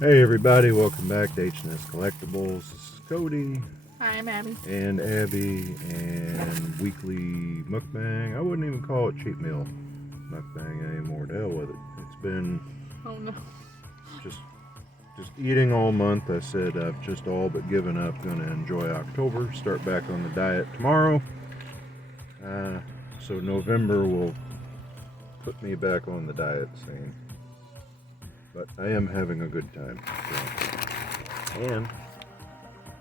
Hey everybody, welcome back to H&S Collectibles. This is Cody. Hi, I'm Abby. And Abby, and weekly mukbang. I wouldn't even call it cheat meal mukbang anymore. To hell with it. It's been Oh no. just eating all month. I said I've just all but given up. Gonna enjoy October. Start back on the diet tomorrow. So November will put me back on the diet scene. But I am having a good time. So. And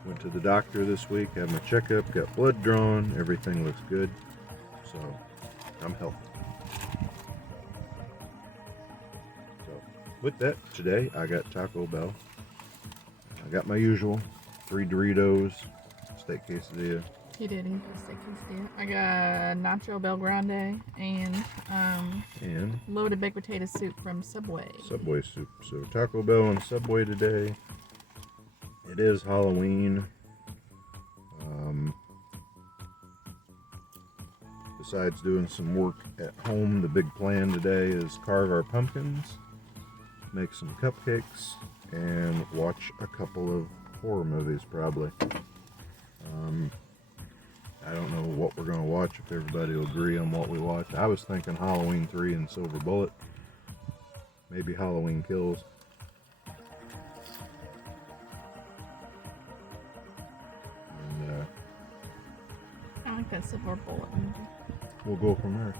went to the doctor this week, had my checkup, got blood drawn, everything looks good. So I'm healthy. So with that, today I got Taco Bell. I got my usual 3 Doritos, steak quesadilla. He did. He got steak quesadilla. I got Nacho Bel Grande and loaded baked potato soup from Subway. Subway soup. So Taco Bell and Subway today. It is Halloween. Besides doing some work at home, the big plan today is carve our pumpkins, make some cupcakes, and watch a couple of horror movies probably. I don't know what we're going to watch, if everybody will agree on what we watch. I was thinking Halloween 3 and Silver Bullet. Maybe Halloween Kills. And I like that Silver Bullet movie. we'll go from there.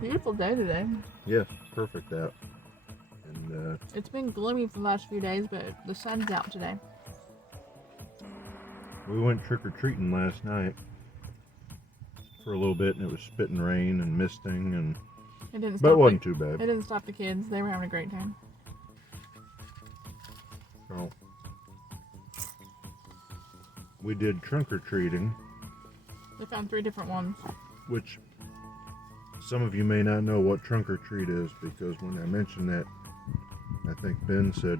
Beautiful day today. Yes, perfect out. And It's been gloomy for the last few days, but the sun's out today. we went trick-or-treating last night for a little bit, and it was spitting rain and misting, and It didn't stop. but it wasn't too bad. It didn't stop the kids. They were having a great time. So we did trunk-or-treating, They found 3 different ones. which some of you may not know what trunk-or-treat is, because when I mentioned that, I think Ben said,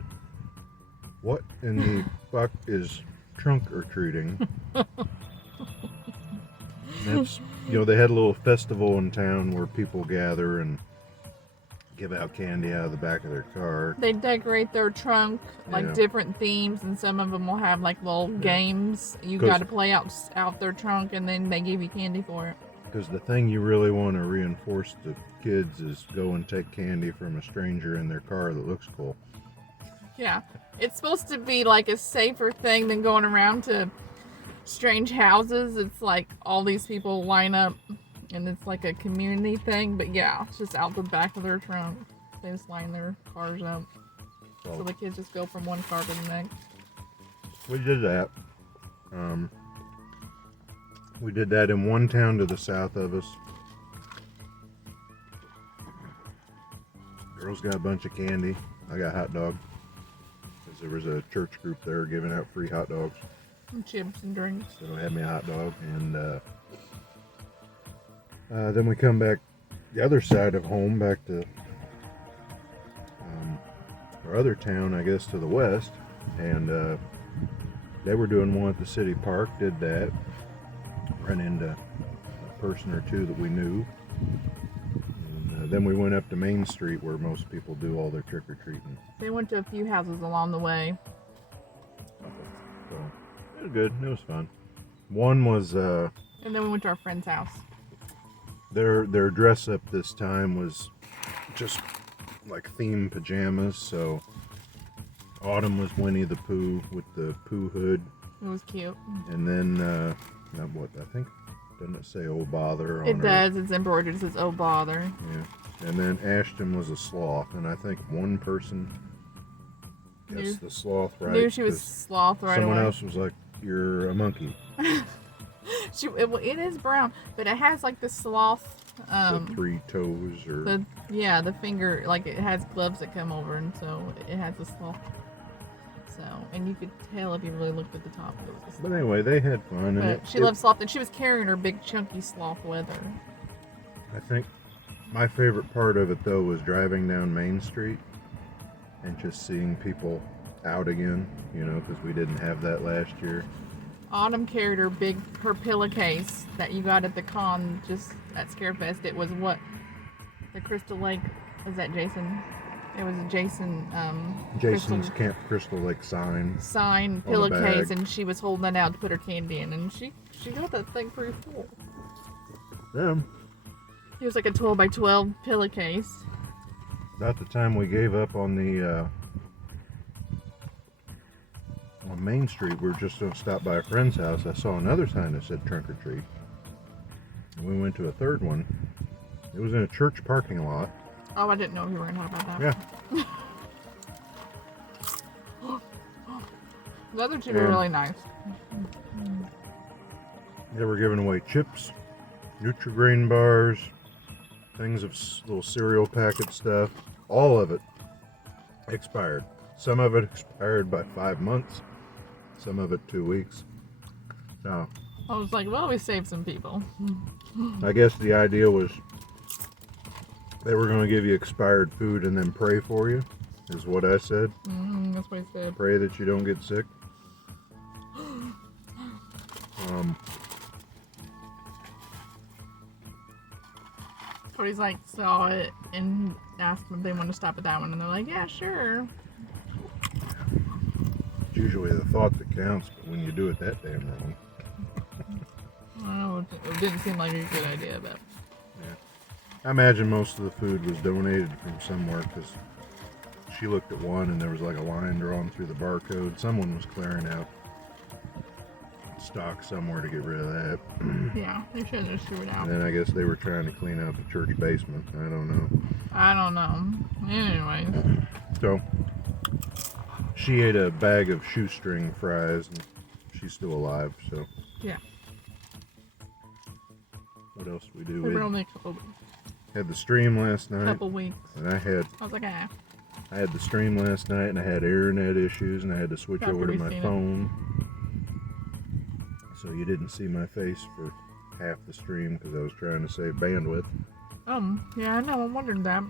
"What in the fuck is trunk-or-treating?" That's, they had a little festival in town where people gather and give out candy out of the back of their car. They decorate their trunk like Yeah. different themes, and some of them will have like little games. You got to play out their trunk, and then they give you candy for it. Because the thing you really want to reinforce to kids is go and take candy from a stranger in their car that looks cool. Yeah, it's supposed to be like a safer thing than going around to strange houses. It's like all these people line up, and it's like a community thing. But yeah, it's just out the back of their trunk. They just line their cars up, so the kids just go from one car to the next. We did that. We did that in one town to the south of us. Girls got a bunch of candy. I got hot dog. Because there was a church group there giving out free hot dogs. And chips and drinks. So I had me a hot dog. And then we come back the other side of home, back to our other town, I guess, to the west. And they were doing one at the city park. Did that. Run into a person or two that we knew. And then we went up to Main Street where most people do all their trick-or-treating. They went to a few houses along the way. So it was good. It was fun. One was And then we went to our friend's house. their dress up this time was just like themed pajamas. So Autumn was Winnie the Pooh with the Pooh hood. It was cute. And then what I think, doesn't it say "Oh Bother" on It her? does. It's embroidered. It says "Oh bother." Yeah. And then Ashton was a sloth, and I think one person guessed the sloth right. Knew she was sloth right Someone away. else was like, "You're a monkey." It is brown, but it has like the sloth. The 3 toes, or the finger, like it has gloves that come over, and so it has a sloth. So, and you could tell if you really looked at the top. It was a sloth. But anyway, they had fun, and She loves sloth, and she was carrying her big chunky sloth with her. I think my favorite part of it though was driving down Main Street and just seeing people out again. Because we didn't have that last year. Autumn carried her pillowcase that you got at the con just at Scarefest. It was what? The Crystal Lake. Is that Jason? It was a Jason's Camp Crystal Lake sign. sign pillowcase, and she was holding that out to put her candy in, and she got that thing pretty full. Yeah. It was like a 12 by 12 pillowcase. About the time we gave up on the on Main Street, we were just going to stop by a friend's house. I saw another sign that said trunk or treat. And we went to a third one. It was in a church parking lot. Oh, I didn't know you were going to talk about that. Yeah. The other two were really nice. They were giving away chips, Nutri-Grain bars, things of little cereal packet stuff. All of it expired. Some of it expired by 5 months. Some of it 2 weeks. So I was like, well, we saved some people. I guess the idea was they were going to give you expired food and then pray for you, is what I said. That's what he said. Pray that you don't get sick. Cody's like saw it and asked them if they wanted to stop at that one, and they're like, yeah, sure. It's usually the thought that counts, but when you do it that damn wrong. I don't know, it didn't seem like a good idea, but Yeah. I imagine most of the food was donated from somewhere, because she looked at one and there was like a line drawn through the barcode. Someone was clearing out stock somewhere to get rid of that. yeah, they should have just threw it out. And then I guess they were trying to clean out the church basement. I don't know. I don't know. Anyway. So she ate a bag of shoestring fries, and she's still alive. So Yeah. what else did we do? We We were only a couple had the stream last night, weeks. and I had I was like, the stream last night, and I had internet issues, and I had to switch After over to we my seen it. phone. So you didn't see my face for half the stream because I was trying to save bandwidth. Yeah, I know. I wondered that.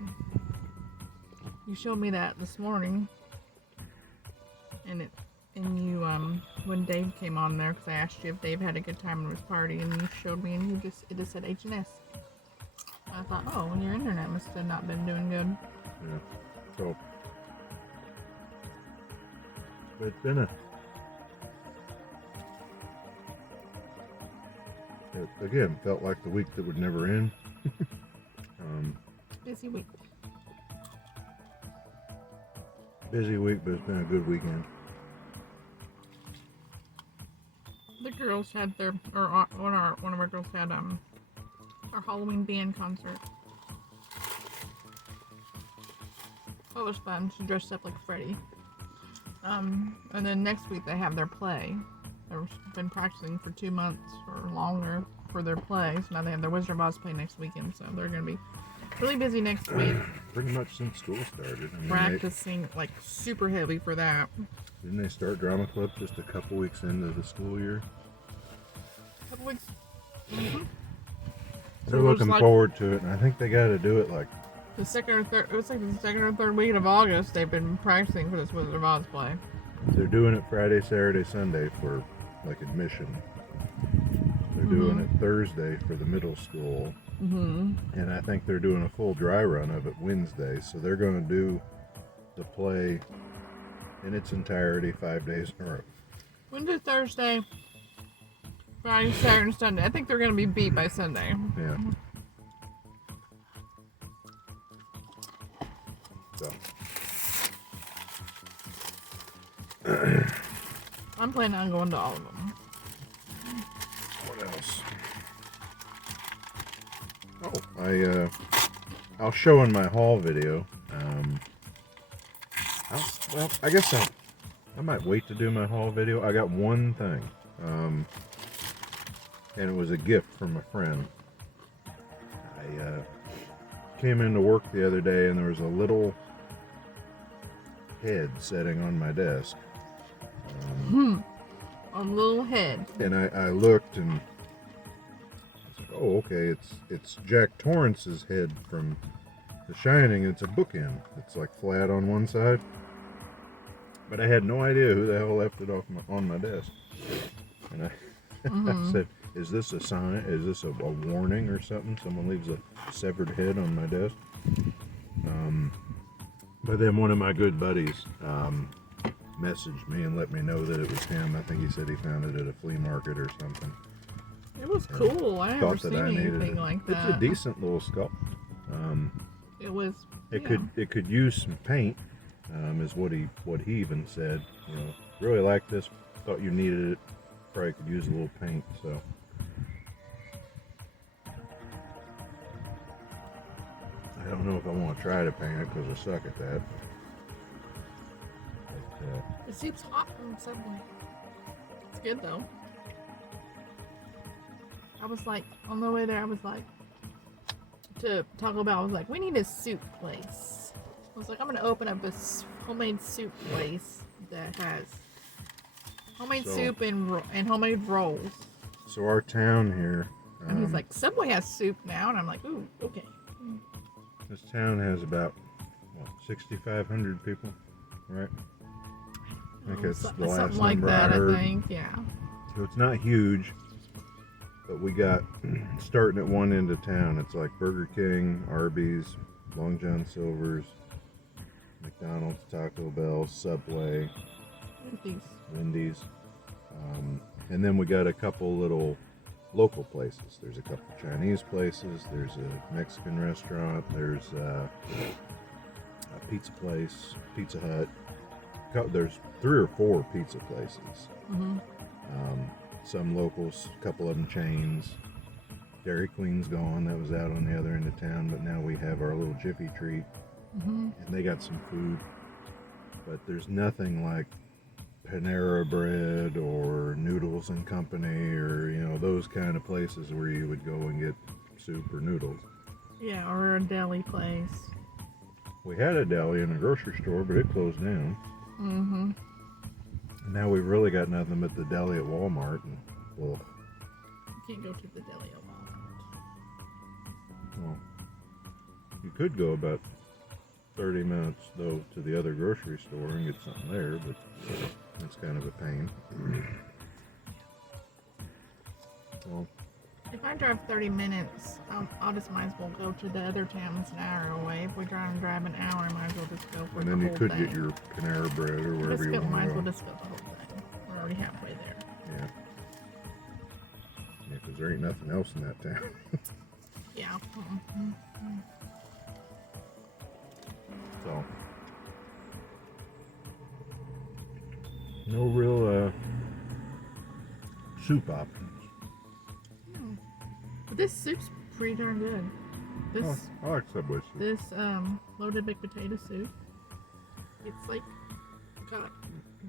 You showed me that this morning, and you when Dave came on there, because I asked you if Dave had a good time at his party, and you showed me, and it just said H&S. I thought, oh, well, your internet must have not been doing good. Yeah. So, but it's been it again felt like the week that would never end. Busy week. Busy week, but it's been a good weekend. The girls had one of our girls had our Halloween band concert. It was fun. She dressed up like Freddy. And then next week they have their play. They've been practicing for 2 months or longer for their play. So now they have their Wizard of Oz play next weekend. So they're going to be really busy next week. Pretty much since school started. I mean, Practicing like super heavy for that. Didn't they start drama club just a couple weeks into the school year? A couple weeks. Mm-hmm. They're looking forward to it, and I think they got to do it like the second or third. It was like the second or third week of August. They've been practicing for this Wizard of Oz play. they're doing it Friday, Saturday, Sunday for like admission. They're doing it Thursday for the middle school, and I think they're doing a full dry run of it Wednesday. So they're going to do the play in its entirety 5 days in a row. Wednesday, Thursday, Friday, Saturday, and Sunday. I think they're going to be beat by Sunday. Yeah. So. I'm planning on going to all of them. What else? Oh, I'll show in my haul video. I guess I might wait to do my haul video. I got one thing, and it was a gift from a friend. I came into work the other day, and there was a little head sitting on my desk. A little head. And I looked, and I was like, oh, okay, it's Jack Torrance's head from The Shining. It's a bookend. It's like flat on one side. But I had no idea who the hell left it on my desk. And I said, is this a sign? Is this a warning or something? Someone leaves a severed head on my desk? But then one of my good buddies messaged me and let me know that it was him. I think he said he found it at a flea market or something. It was cool. I never seen anything like that. It's a decent little sculpt. It was. It could use some paint, is what he even said. You know, really liked this. Thought you needed it. Probably could use a little paint. So. I don't know if I want to try to paint it because I suck at that. But, it seems hot from the subway. It's good though. I was like, on the way there, I was like, to Taco Bell, I was like, we need a soup place. I was like, I'm going to open up a homemade soup place that has homemade soup and homemade rolls. So our town here. And he's like, Subway has soup now. And I'm like, ooh, okay. This town has about, 6,500 people, right? I think that's the last something like number that, I heard. I think, yeah. So it's not huge, but we got, starting at one end of town, it's like Burger King, Arby's, Long John Silver's, McDonald's, Taco Bell, Subway, Wendy's. And then we got a couple little local places. There's a couple Chinese places, there's a Mexican restaurant, there's a pizza place, Pizza Hut. There's 3 or 4 pizza places. Mm-hmm. Some locals, a couple of them chains. Dairy Queen's gone. That was out on the other end of town, but now we have our little Jiffy Treat, and they got some food. But there's nothing like Panera Bread or Noodles and Company or those kind of places where you would go and get soup or noodles. Yeah, or a deli place. We had a deli in a grocery store, but it closed down. Mm-hmm. And now we've really got nothing but the deli at Walmart. And, well, You can't go to the deli at Walmart. Well, you could go about 30 minutes, though, to the other grocery store and get something there, but that's kind of a pain. Well, if I drive 30 minutes, I'll just might as well go to the other town that's an hour away. If we drive an hour, I might as well just go for and the then you whole could thing. get your Panera Bread or wherever you Might as well want to go. just go the whole thing. We're already halfway there. Yeah. Yeah, because there ain't nothing else in that town. Yeah. So, no real soup options. But this soup's pretty darn good. This I like Subway soup. this loaded baked potato soup. It's like got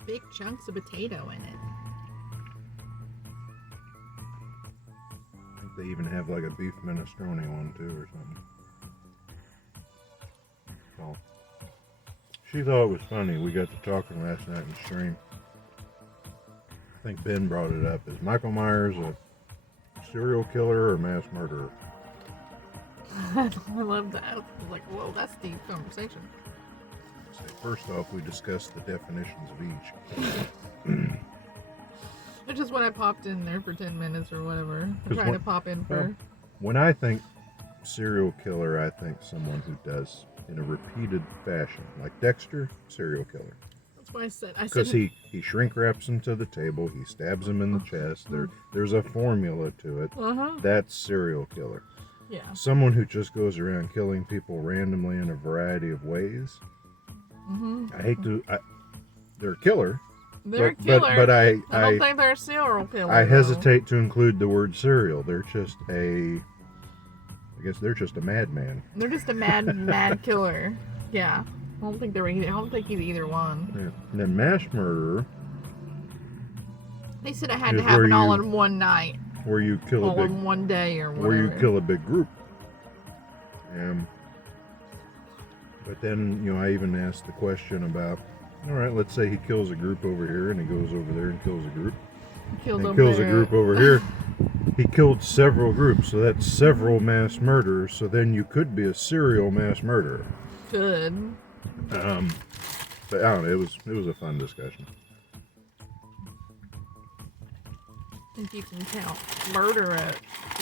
big chunks of potato in it. I think they even have like a beef minestrone one too or something. So, she thought it was funny. We got to talking last night in the stream. I think Ben brought it up. Is Michael Myers a serial killer or mass murderer? I love that. I was like, whoa, that's deep conversation. So first off, we discussed the definitions of each. It's just when I popped in there for 10 minutes or whatever. I 'Cause tried to pop in for. When I think serial killer, I think someone who does in a repeated fashion, like Dexter, serial killer. That's why I said. Because he shrink wraps him to the table, he stabs him in the chest. There's a formula to it. That's serial killer. Yeah. Someone who just goes around killing people randomly in a variety of ways. I hate to. They're a killer. They're a killer. But I don't think they're a serial killer. I hesitate to include the word serial. They're just I guess they're just a madman. They're just a mad killer. Yeah. I don't think he's either one. Yeah. And then mass murderer. They said it had to happen all in one night. Where you kill all in one day or whatever. Where you kill a big group. But then, I even asked the question about, all right, let's say he kills a group over here and he goes over there and kills a group. Kills a group over here. He killed several groups, so that's several mass murders. So then you could be a serial mass murderer. Could. But I don't know. It was a fun discussion. I think you can count murder a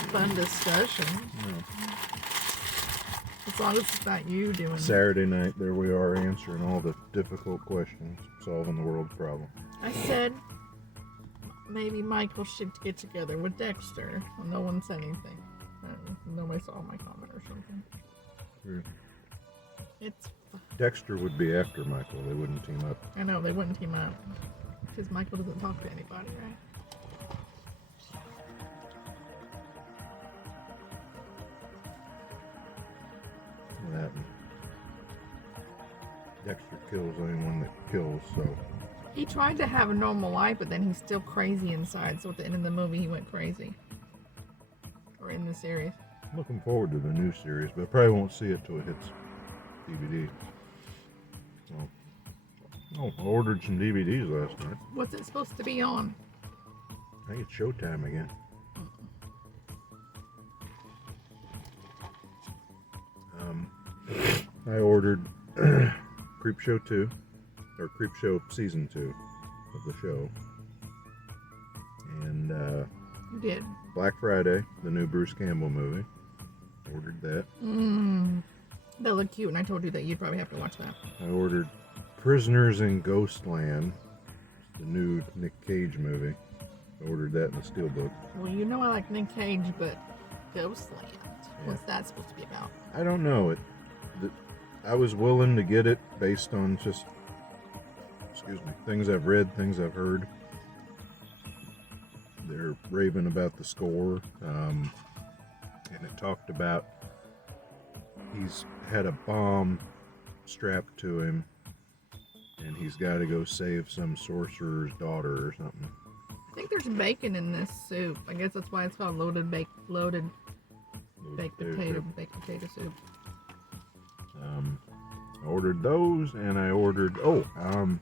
fun discussion. Yeah. As long as it's not you doing it. Saturday night, there we are answering all the difficult questions, solving the world's problem. I said maybe Michael should get together with Dexter. No one said anything. Nobody saw my comment or something. Weird. It's. Dexter would be after Michael. They wouldn't team up. I know, they wouldn't team up. Because Michael doesn't talk to anybody, right? What happened? Dexter kills anyone that kills, so. He tried to have a normal life, but then he's still crazy inside. So at the end of the movie, he went crazy. Or in the series. I'm looking forward to the new series, but I probably won't see it till it hits DVD. So, I ordered some DVDs last night. What's it supposed to be on? I think it's Showtime again. I ordered Creepshow 2, or Creepshow Season 2 of the show. And You did. Black Friday, the new Bruce Campbell movie. Ordered that. That looked cute, and I told you that you'd probably have to watch that. I ordered Prisoners in Ghostland, the new Nick Cage movie. I ordered that in the Steelbook. Well, you know I like Nick Cage, but Ghostland. What's that supposed to be about? I don't know. I was willing to get it based on just, things I've read, things I've heard. They're raving about the score, and it talked about he's had a bomb strapped to him, and he's got to go save some sorcerer's daughter or something. I think there's bacon in this soup. I guess that's why it's called loaded baked potato soup. I ordered those, and I ordered the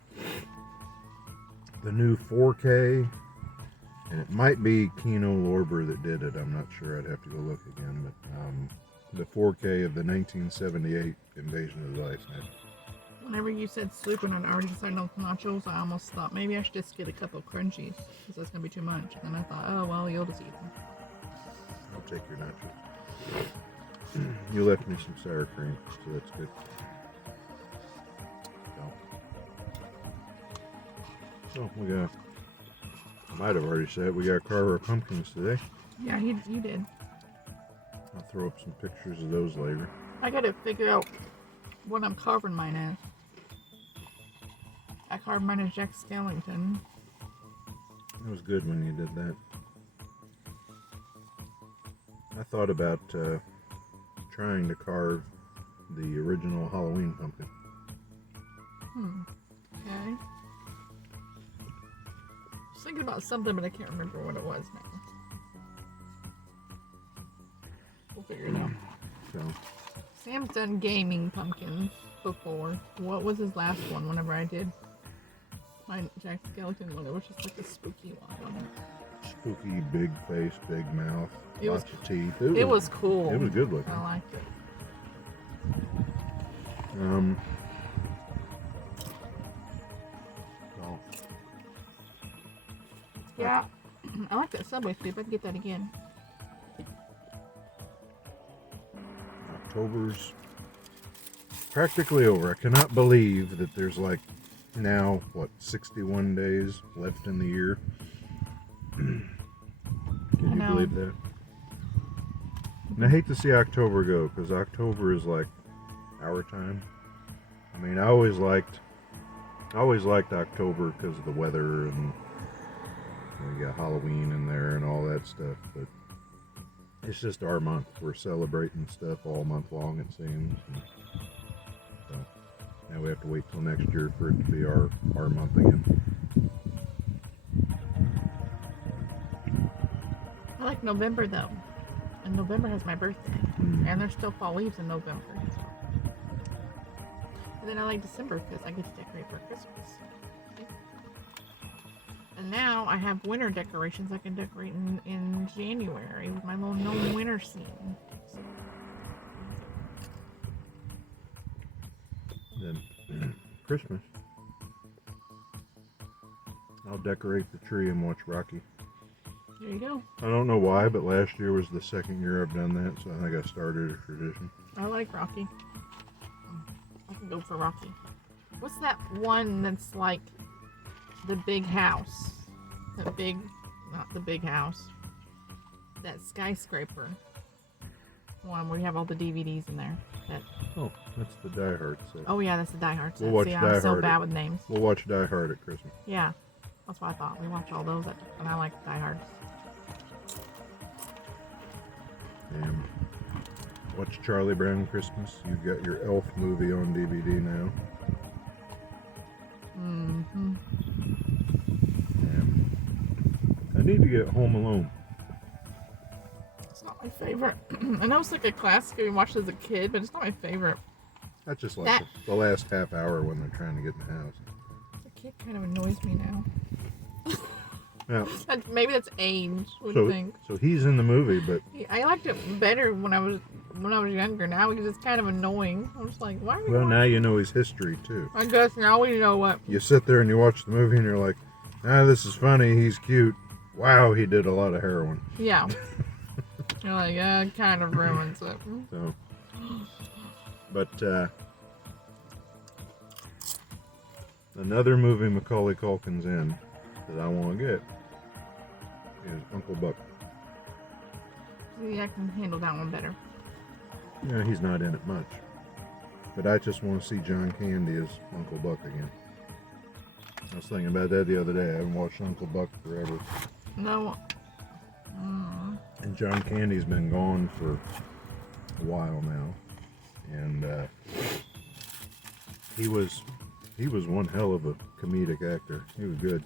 new 4K, and it might be Kino Lorber that did it. I'm not sure. I'd have to go look again, but the 4K of the 1978 Invasion of the Ice Age. Whenever you said soup and I'd already decided on nachos, I almost thought maybe I should just get a couple of crunchies because that's going to be too much. And then I thought, oh, well, you'll just eat them. I'll take your nachos. You left me some sour cream, so that's good. So we got, I might have already said, we got Carver pumpkins today. Yeah, you did. I'll throw up some pictures of those later. I got to figure out what I'm carving mine as. I carved mine as Jack Skellington. That was good when you did that. I thought about trying to carve the original Halloween pumpkin. Okay. I was thinking about something, but I can't remember what it was now. We'll figure it out. So, Sam's done gaming pumpkins before. What was his last one whenever I did my Jack Skellington one? It was just like a spooky one. spooky, big face, big mouth, lots of teeth. It was cool. It was good looking. I liked it. So, Yeah, I like that Subway soup. I can get that again. October's practically over. I cannot believe that there's like now, 61 days left in the year. Can you believe that? And I hate to see October go, because October is like our time. I mean, I always liked October because of the weather, and we got Halloween in there and all that stuff, but it's just our month. We're celebrating stuff all month long, it seems. And so now we have to wait till next year for it to be our month again. I like November though. And November has my birthday. And there's still fall leaves in November. So. And then I like December because I get to decorate for Christmas. And now I have winter decorations I can decorate in January with my little gnome winter scene. So. Then Christmas, I'll decorate the tree and watch Rocky. There you go. I don't know why, but last year was the second year I've done that, so I think I started a tradition. I like Rocky. I can go for Rocky. What's that one that's like the big house? Not the big house. That skyscraper one where you have all the DVDs in there. Oh, that's the Die Hard set. Oh yeah, that's the Die Hard set. We'll watch See, Die I'm so Hard bad with names. We'll watch Die Hard at Christmas. Yeah, that's what I thought. We watch all those, and I like Die Hard. And watch Charlie Brown Christmas. You've got your Elf movie on DVD now. Mm-hmm. And I need to get Home Alone. It's not my favorite. I know it's like a classic we watched as a kid, but it's not my favorite. I just like the last half hour when they're trying to get in the house. The kid kind of annoys me now. Yeah. Maybe that's age. I think. So he's in the movie, but I liked it better when I was younger. Now he's just kind of annoying. I'm just like, why are we well, watching? now you know his history too. I guess now we know what. You sit there and you watch the movie and you're like, this is funny. He's cute. Wow, he did a lot of heroin. Yeah. You're like, yeah, it kind of ruins it. So, but another movie Macaulay Culkin's in that I want to get is Uncle Buck. See, I can handle that one better. Yeah, he's not in it much, but I just want to see John Candy as Uncle Buck again. I was thinking about that the other day. I haven't watched Uncle Buck forever. No. And John Candy's been gone for a while now, and he was one hell of a comedic actor. He was good.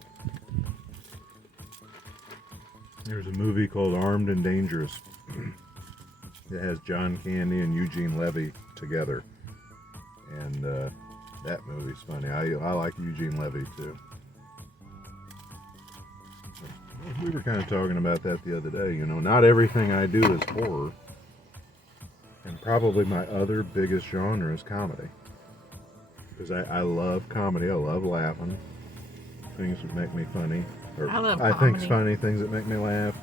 There's a movie called Armed and Dangerous. It has John Candy and Eugene Levy together, and that movie's funny. I like Eugene Levy too. We were kind of talking about that the other day. You know, not everything I do is horror, and probably my other biggest genre is comedy, because I love comedy. I love laughing, things that make me funny, or I love I comedy. think's funny, things that make me laugh.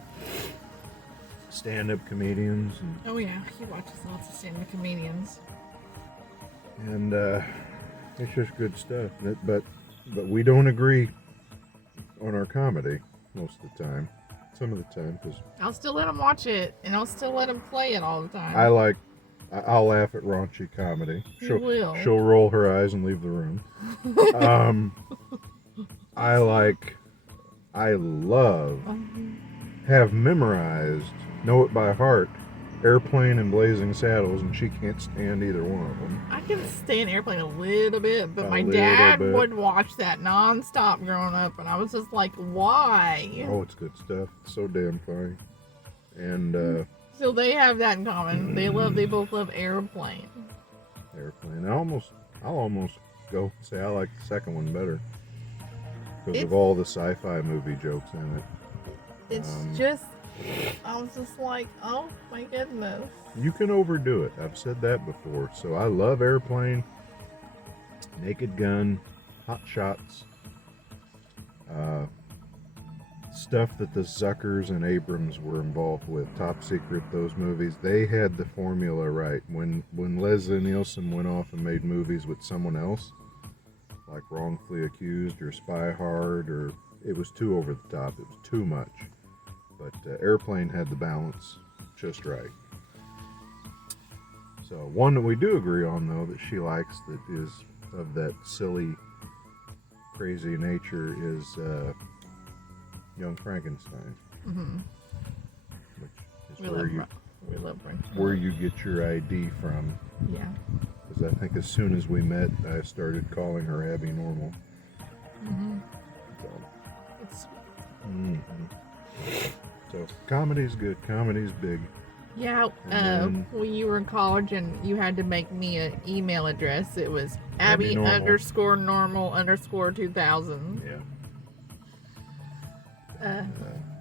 Stand-up comedians, Oh yeah, he watches lots of stand-up comedians. and it's just good stuff. But we don't agree on our comedy most of the time. Some of the time, because I'll still let him watch it, and I'll still let him play it all the time. I'll laugh at raunchy comedy. You will. She'll roll her eyes and leave the room. I love, have memorized, know it by heart, Airplane and Blazing Saddles, and she can't stand either one of them. I can stand Airplane a little bit, but A my little dad bit. would watch that nonstop growing up, and I was just like, why? Oh, it's good stuff. It's so damn funny. And So they have that in common. They both love Airplane. Airplane. I'll almost go and say I like the second one better because of all the sci-fi movie jokes in it. It's just, I was just like, oh my goodness. You can overdo it. I've said that before. So I love Airplane, Naked Gun, Hot Shots, stuff that the Zuckers and Abrams were involved with. Top Secret, those movies, they had the formula right. When Leslie Nielsen went off and made movies with someone else, like Wrongfully Accused or Spy Hard, or it was too over the top. It was too much. But Airplane had the balance just right. So one that we do agree on, though, that she likes, that is of that silly, crazy nature, is Young Frankenstein. Mm-hmm. Which is We love where you get your ID from. Yeah. Because I think as soon as we met, I started calling her Abby Normal. Mm-hmm. So, It's so comedy's good. Comedy's big. Yeah, And then- when you were in college and you had to make me an email address, it was Abby Normal. Abby_normal_2000. Yeah.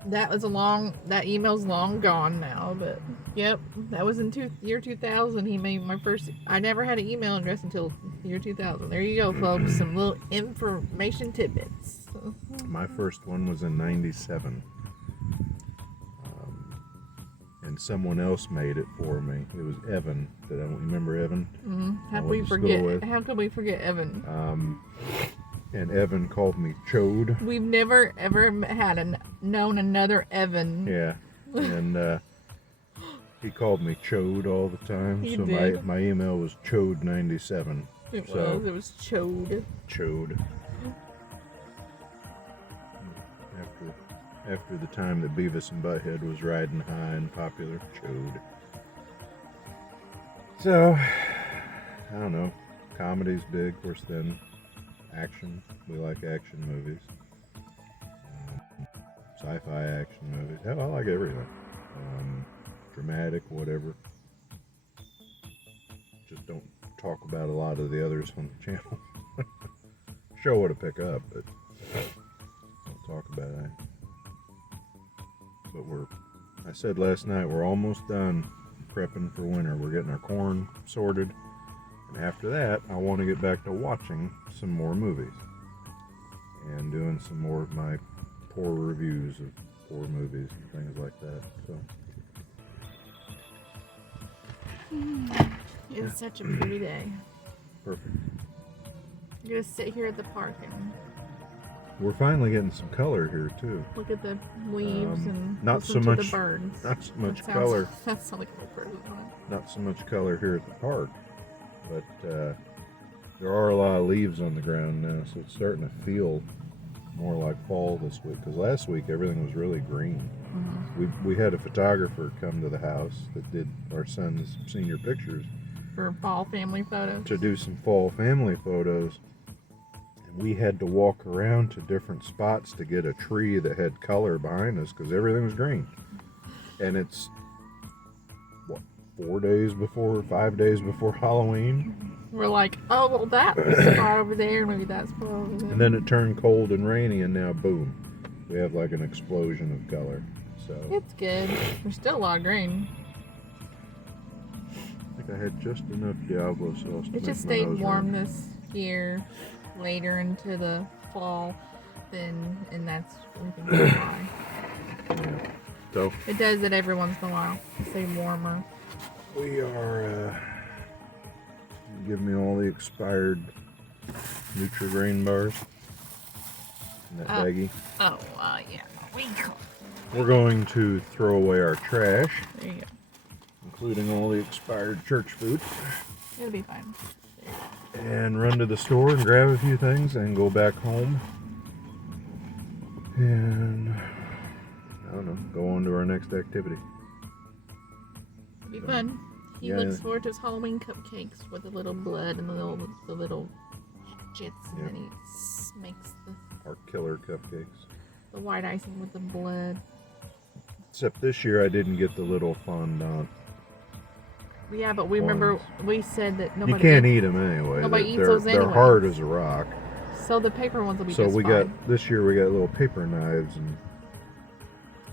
That email's long gone now, but yep, that was in year 2000. He made my first. I never had an email address until year 2000. There you go, folks. Some little information tidbits. My first one was in '97. and someone else made it for me. It was Evan. That I don't remember Evan. How I could we went to school with. forget? How could we forget Evan? And Evan called me Chode. We've never ever known another Evan. Yeah, and he called me Chode all the time. He so did. my email was Chode97. It was Chode. Chode. After the time that Beavis and Butthead was riding high and popular, Chode. So, I don't know. Comedy's big, of course. Then action. We like action movies. Sci-fi action movies. Hell, I like everything. Dramatic, whatever. Just don't talk about a lot of the others on the channel. Show what to pick up, but don't talk about it. But I said last night, we're almost done prepping for winter. We're getting our corn sorted. And after that, I want to get back to watching some more movies. And doing some more of my poor reviews of poor movies and things like that. So. It's such a pretty day. Perfect. You're gonna sit here at the park and we're finally getting some color here too. look at the leaves and not listen so to much, the birds. Not so much That sounds- color. That sounds like a bird. Not so much color here at the park, but there are a lot of leaves on the ground now, so it's starting to feel more like fall this week. Because last week everything was really green. We had a photographer come to the house that did our son's senior pictures For fall family photos. to do some fall family photos. And we had to walk around to different spots to get a tree that had color behind us because everything was green. And it's, what, 5 days before Halloween? We're like, oh, well, that spot over there, maybe that spot over there. And then it turned cold and rainy, and now, boom, we have like an explosion of color. So It's good. There's still a lot of green. I think I had just enough Diablo sauce to It make just my stayed nose warm run. this year, later into the fall, and that's we think that's why. Yeah. So It does it every once in a while. To stay warmer. we are. Give me all the expired Nutri-Grain bars in that baggie. Oh, yeah. We're going to throw away our trash, There you go. including all the expired church food, It'll be fine. and run to the store and grab a few things and go back home. And I don't know, go on to our next activity. It'll be fun. He Yeah. looks forward to his Halloween cupcakes with the little blood and the little jits, and then he makes Our killer cupcakes. the white icing with the blood. Except this year I didn't get the little fondant. Yeah, but we remember we said that You nobody can't eats, eat them anyway. Nobody eats they're, those They're anyways. hard as a rock. so the paper ones will be So just we fine. this year we got little paper knives and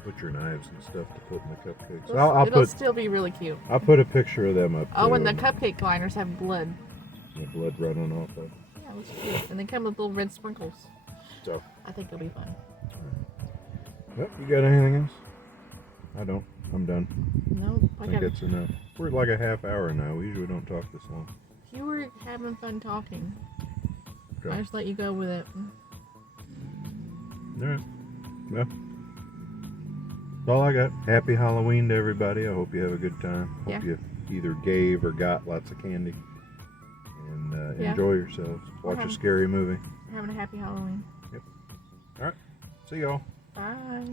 butcher knives and stuff to put in the cupcakes. It'll still be really cute. I'll put a picture of them up. Oh, too, and the cupcake liners have blood. the blood running off of. Yeah, it was cute. And they come with little red sprinkles. So, I think it'll be fun. well, you got anything else? I don't. I'm done. No, I think that's enough. We're at like a half hour now. We usually don't talk this long. you were having fun talking. Okay. I just let you go with it. All right. Well, that's all I got. Happy Halloween to everybody. I hope you have a good time. Hope you either gave or got lots of candy. And enjoy yourselves. Watch a scary movie. We're having a happy Halloween. All right. See y'all. Bye.